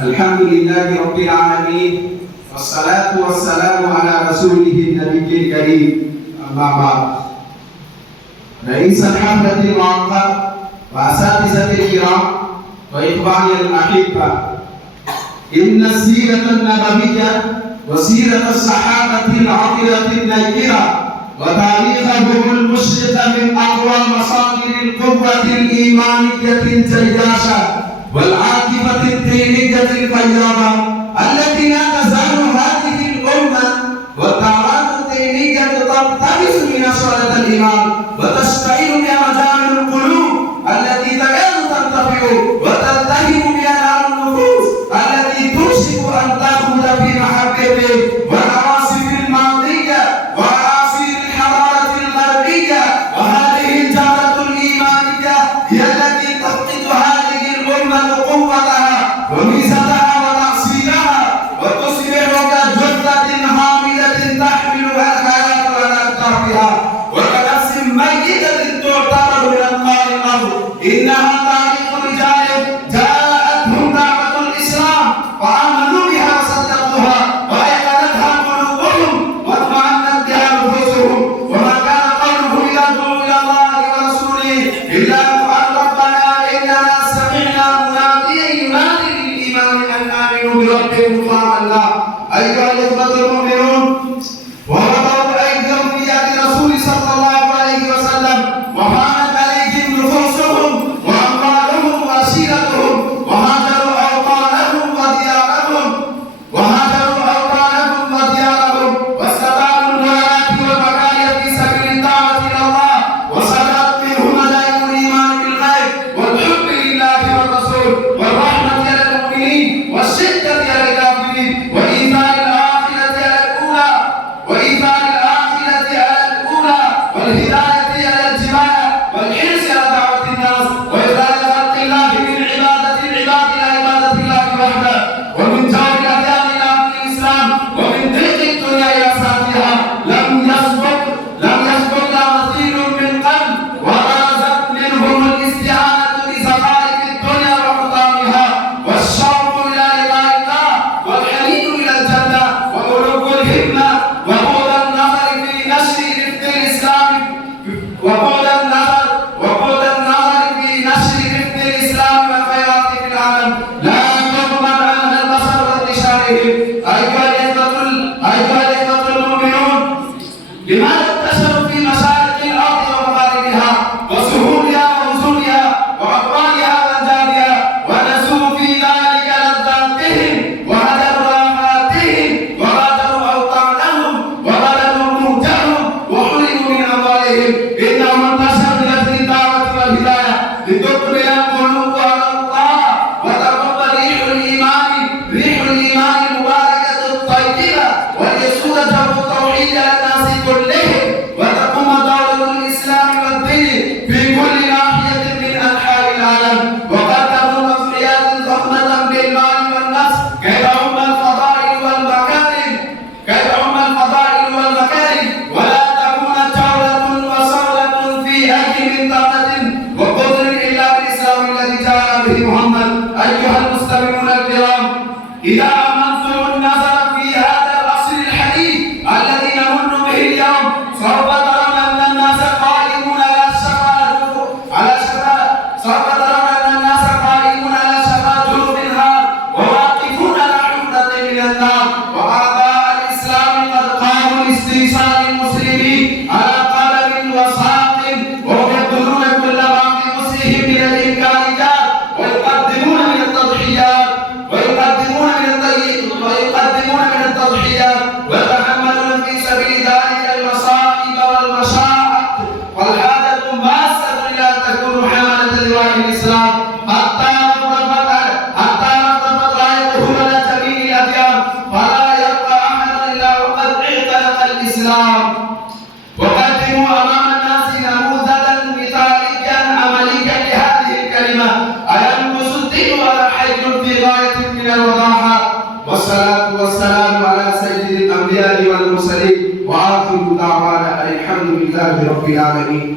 الحمد لله رب العالمين والصلاة والسلام على رسوله النبي الكريم أما بعد. رئيس الحفلة المعقد وأساتذة الكرام وإخواني الأحبة، إن السيرة النبوية وسيرة الصحابة العطرة النيرة وتاريخهم المشرق من أقوى مصادر القوة الإيمانية الجياشة والعاطفة الدينية الفياضة التي لا تزال هذه الأمة والدعوات الدينية تقتبس من صلة الإيمان وتشتعل بها مجال القلوب التي تكاد تنطفئ وتلتهب بها نار النفوس التي توشك أن تأخذ في محبته والعواصف الماضية وعصير الحضارة الغربية. وهذه الجارة الإيمانية هي التي تفقد هذه الأمة قوتها وميزتها وتأصيلها وتصبح كجثة هامدة تحملها الحياة على أكتافها وكنفس ميتة تعتبر من أنقاض الأرض. إنها تاريخ رجال جاءتهم دعوة الإسلام فآمنوا بها وصدقوها وأيقنتها قلوبهم واطمأنت بها نفوسهم، وما كان قولهم إذا دعوا إلى الله ورسوله إلا أن ربنا إننا سمعنا مناديا ينادي للإيمان أن آمنوا بربكم فآمنا. أيها الإخوة المؤمنون، ووضعوا أيديهم في يد رسول صلى الله عليه وسلم وهانت عليهم نفوسهم وأموالهم وعشيرتهم وهاجروا أوطانهم وديارهم واستطاعوا الغارات والبقايا في سبيل الدعوة إلى الله، وصدرت منهم ملائكة الإيمان بالغيب والحب لله والرسول والرحمة على المؤمنين والشدة على الكافرين وإيثار الآخرة على الأولى والهداية على الجبال والحرص على دعوة الناس وإرادة خلق الله من عبادة العباد إلى عبادة الله وحده، ومن جور الأديان إلى أمن الإسلام، ومن ضيق الدنيا إلى سعتها. لم يسبق لها مثيل من قبل، وبرزت منهم الاستعانة بزخارف الدنيا وحطامها والشوق إلى لقاء الله والحنين إلى الجنة وبلوغ الهمة وبعد النظر في نشر رفق الإسلام والخيرات في العالم لا يغضب عنها البصر وانتشارهم. أيها الإخوة المؤمنون، لماذا انتشروا في مشارق الأرض ومغاربها وسهولها ونزولها وأقوالها وأنجابها ونسوا في ذلك لذاتهم وهدروا راحاتهم وغادروا أوطانهم وبذلوا مهجهم وحرموا من أموالهم؟ إنهم انتشروا بنشر الدعوة والهداية لتقبل القلوب على الله وتقبل ريح الإيمان المباركة الطيبة وليسود جو التوحيد على الناس كلهم وتقوم دولة الإسلام والدين في كل ناحية من أنحاء العالم. وقدموا تضحيات ضخمة بالمال والنفس كي تعم الفضائل والمكارم ولا تكون جولة وصولة في أي منطقة وقدر إلا بالإسلام الذي جاء به محمد. أيها المستمعون الكرام، إذا أمنتم النظر في هذا العصر الحديث الذي نمر به اليوم سوف ترون أن الناس قائمون على شفا جروف النار وواقفون على حفرة من النار، وأعداء الإسلام قد قاموا لاستئصال المسلمين على قدم وساق وهم يبذلون كل ما في وسعهم من الإمكانيات ويقدمون من التضحيات ويتحملون في سبيل ذلك المصائب والمشاق، والحاجة ماسة إلى أن تكونوا حملة لواء الإسلام حتى رفضت رايتهم على جميع الأديان فلا يبقى أحد إلا وقد اعتنق الإسلام. وقدموا أمام الناس نموذجا مثاليا عمليا لهذه الكلمة: أينقص الدين ولا حي في غاية من الوضاحة. والصلاة والسلام على سيد الأنبياء والمرسلين وآخر دعوانا الحمد لله رب العالمين.